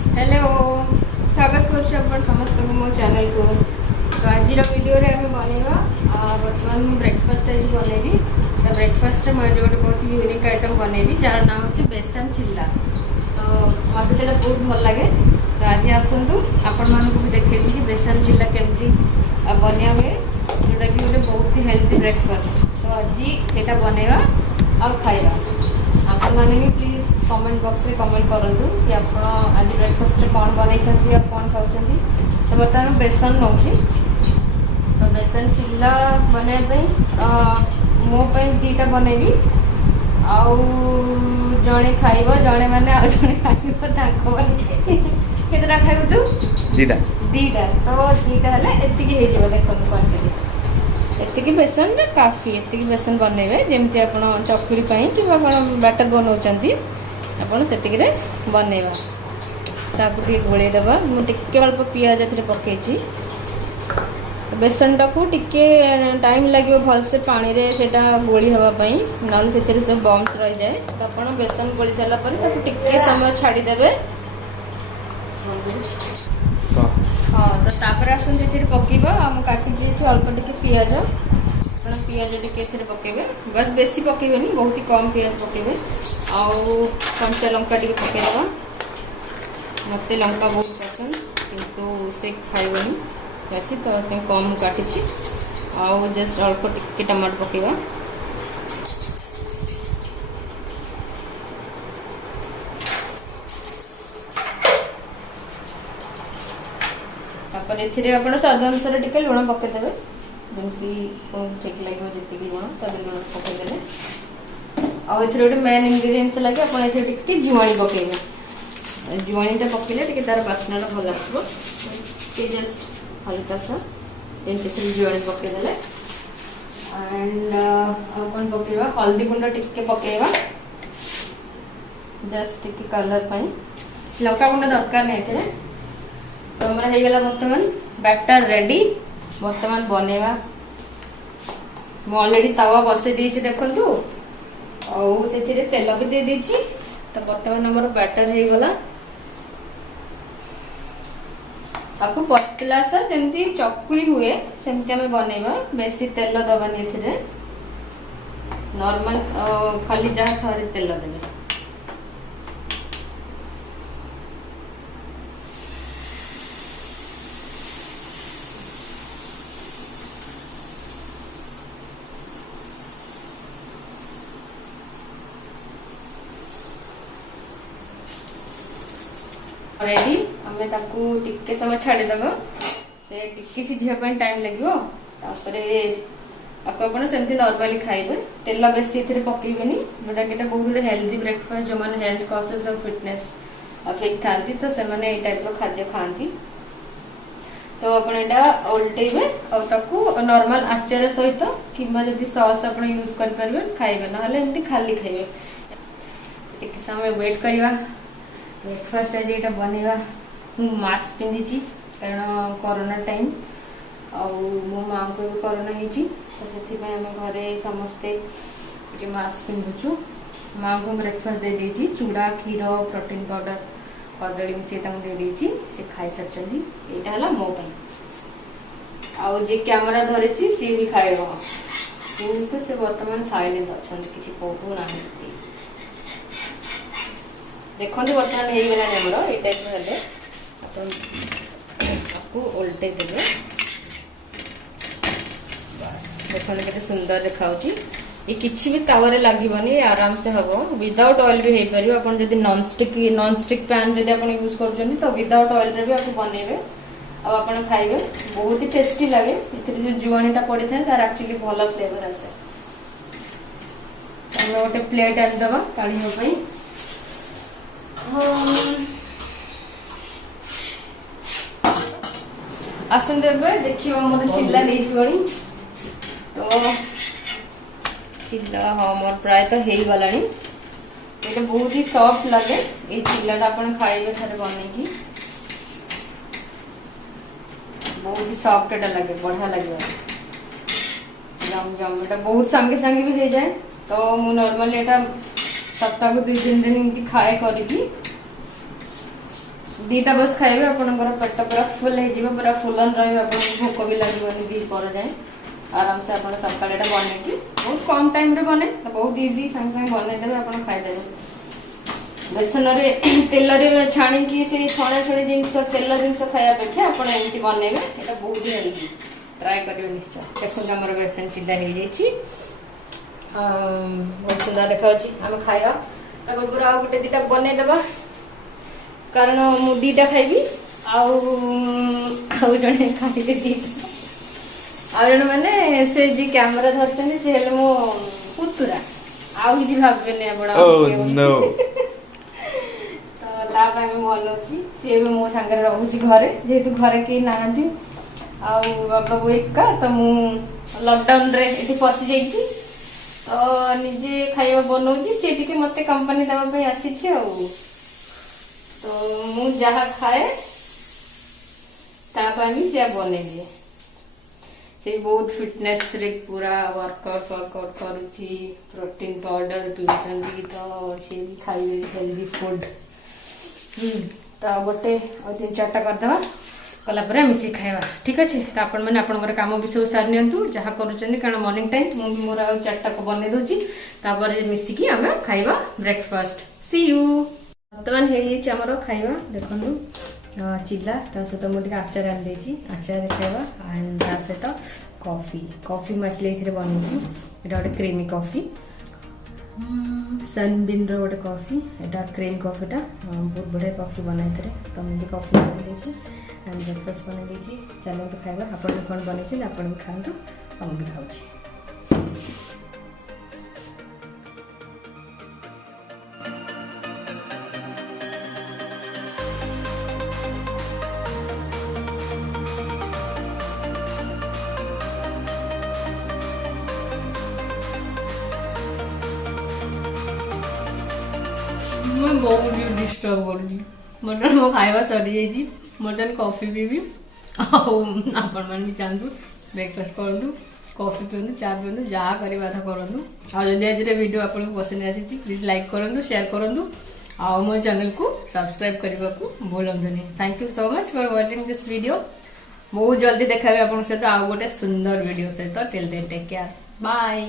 Hello स्वागत कर समस्त मो चैनल को। तो आज वीडियो रे आम बनवा बर्तमान मुझे ब्रेकफास्ट आज बनैबी। तो ब्रेकफास्ट मुझे गोटे बहुत यूनिक आइटम बनैबी जार नाम होची बेसन चिल्ला। तो मत से बहुत भल लगे। तो आज आसतु आपण मानक भी देखेबी कि बेसन चिल्ला केमती बनिया हुए जोटा कि गोटे बहुत ही हेल्थी ब्रेकफास्ट। तो आज सेटा बनैबा आ खाइबा। आपण माने भी प्लीज कमेंट बॉक्स में कमेंट करंतु कि आपण आज ब्रेकफास्ट रे कौन बनैछंती या कौन खाउछंती। तो बर्तमान बेसन नौछि। तो बेसन चिल्ला बनाए पे मो पे दीटा बनैबी आउ जणे खाइबो जणे माने आ जणे खाइबो ताको केतरा खाइबो तू दीटा तो दीटा हले एतिकी हे जेबो। देखो क्वांटिटी एतिकी बेसन काफी एतिकी बेसन बनैबे जेमती आपण चकुली पई कि आपण बैटर बनाउचंती आपण सेतिकी रे बनैबा। ताकू टिके गोळे देबा। मु टिके अल्प पियाज एथरे पकेची। बेसन टाकू टिके टाइम लागियो भल से पानी रे सेटा गोली हवा पई नाल सेतिरे सब बम्स रह जाए। तो आपण बेसन गोली साला पर ताकू टिके समय छाडी देबे। हाँ तो तापर आसन जे पकेबा हम काटी जे अल्प टिके पियाज आपण पियाज टिके एथरे पकेबे। बस बेसी पकेबेनी बहुत ही कम पियाज पकेबे। आउ कंचा लंका टिके पकेबा। मते लंका बहुत पसंद किंतु से खाइबनी बेसी तो कम काटी। आउ जस्ट अल्प टिके टमाटर पकेबा। एथिरे आपण स्वाद अनुसार टिके लुण पकेदेबे जेमती ठीक लगे जितकी लुण तो लुण पकेदेले। आउ एथिरे गोटे मेन इंग्रेडिएंट्स लगे आपण एथिरे टिके जुआणी पकेबे। जुआणीटा पकेले टिके तार बास्नाटा भल आसबो। टे जस्ट हल्का सा एथिरे जुआणी पकेदेले एंड आपण पकेबा हल्दी गुंड टिके पकेबा जस्ट टिके कलर पई। लंका गुंड दरकार नै एथिरे। तो हमारा हो गला बर्तमान बैटर रेडी। बर्तमान बनैबा मु ऑलरेडी तवा बसे दीची देखंतु और से तेल भी दे दीची। तो बर्तमान हमर बैटर हो गला आपको पतला सा जेमती चकुली हुए सेमती हमें बनैबा। बेसी तेल दबानी एथिरे नॉर्मल खाली जहाँ थोड़ी तेल देबे। रेडी हमें ताकू टिके समय छाड़ी देबो। से टिके सिझिया ପାଇଁ टाइम लागियो। तापरे आपको अपन सेमती नॉर्मली खाइबे। तेल बेसी एथिरे पकेबेनी जोटा केटा बहुत हेल्दी ब्रेकफास्ट जो माने हेल्थ कॉन्शियस और फिटनेस फ्रीक थांती तो से माने ए टाइप रो खाद्य खांती। तो अपन एटा उल्टेबे और ताकू नॉर्मल आचार सहित किबा जदी सॉस अपन यूज कर परबे खाइबे ना हले एमती खाली खाइबे। टिके समय वेट करिवा। ब्रेकफास्ट आज ये बनैबा मास्क पिंधि कारण कोरोना टाइम आउ मो माँ को भी कोरोना होती तो से आम घरे समस्ते मास्क पिंधुचु। माँ को ब्रेकफास्ट दे देछि चूड़ा क्षीर प्रोटीन पाउडर कदली मिसे दे देछि से खाई सारछंती। एटा हला मो पई आउ जे कैमरा धरे सी भी खाइबो किंतु से वर्तमान साइलेंट अछंती किसी कहू नाही। देखो बर्तमान हो गला आमर ये टाइप हेले आपको उल्टे देवे। देखो केते सुंदर देखाउची। ये किछि भी तावा रे लागीबनी आराम से हबो। विदाउट ऑयल भी हे परियो। अपन जदी नॉन स्टिक पैन जदी अपन यूज करछनी तो विदाउट ऑयल रे भी आपको बनेबे अब अपन खाइबे बहुत ही टेस्टी लागे। इतरे जो जुआनीटा पड़ी थाए तार एक्चुअली भलो फ्लेवर आसे। हम गोटे प्लेट आन दबा काढी हो पई। आसन देबे देखियो मोर चिल्ला हे जीवणी। तो चिल्ला हाँ मोर प्राय तो हे गलानी। एटा बहुत ही सॉफ्ट लगे। ए चिल्लाटा आपण खाइबे थारे बनेकी बहुत ही सॉफ्ट एटा लगे बढ़िया लगे। जम एटा बहुत संगे संगे भी हो जाए। तो मु नॉर्मली एटा सप्ताह को 2-3 दिन इनकी खाए करी दीटा बस खाइबे आपनकर पेट पूरा फुल हो पूरा फुलन रही आपको भोक भी लगे दी पर जाए आराम से आप सकाल बन के बहुत कम टाइम रे बने तो बहुत इजी संगे संगे बनईदे आप खाईदे बेसन तेल छाणी से छणा छणी जिनस तेल जिनस खाया अपेक्षा आप बनइबे ये बहुत हेल्दी ट्राए करेंगे निश्चय। देखो आम बेसन चिल्ला हो जाए बहुत सुंदर देखा आम खाइबा पूर्व आ गोटे दीटा बनईदे कारण मु दीटा खाइबी आउ जड़े खाइबे दीटा आ जन मैंने से जी कैमरा धरते से हेल्ले मो पुतुरा आउ कि भावे तो बनाऊँगी सी भी मो सागर रोचे घरे जेहेतु घरे कहीं नहांती बाबा बो एका तो मु लॉकडाउन रे ये पशि जाइए तो निजे खाଇବା बनाऊँगी सी टी मत कंपनी देवाई आसी तो मु जहाँ खाए तापाई भी सी बन दिए से बहुत फिटनेस रे पूरा वर्कआउट करुच्ची प्रोटीन पाउडर पीछे तो सी भी खाइबे हेल्दी फूड तो गोटे और 3-4टा करदे कलापर मिसिक खाइबा ठीक अच्छे तो आपण मैंने आपंकर कम भी सब सारी नियंतु जहाँ करुँच मॉर्निंग टाइम मुझे मोर 4टा को बनई दूसरी तापर मिसिकी आम खाइबा ब्रेकफास्ट सी यू बर्तमान होमर खाइबा देखु चिल्ला ता सहित मुझे आचार आनी आचार खाइबा एंड ता सहित कॉफी मछली बनी गोटे क्रीमी कॉफी सनबिन रोड कॉफी एटा क्रीम कॉफीटा बहुत बढ़िया कॉफी बनाई तो मुझे कॉफी बना एंड ब्रेकफास्ट बना चलो तो खाइबा आपन कौन बन आप भी खातु हम भी खाऊँ। मैं बहुत ही डिस्टर्ब करूँ मटन मो खाइबा सरी जाइए मटन कॉफी पीबी आपण मैंने भी चाहतु ब्रेकफास्ट करूँ कॉफी पीऊँ चा पीऊँ जहाँ करवा था करूँ आदि आज वीडियो आपको पसंद आसी प्लीज लाइक करूँ शेयर करूँ आ मो चैनल को सब्सक्राइब करने को भूलुनि। Thank you so much for watching this video बहुत जल्दी देखा आप सहित आउ गोटे सुंदर वीडियो सहित till then take care bye.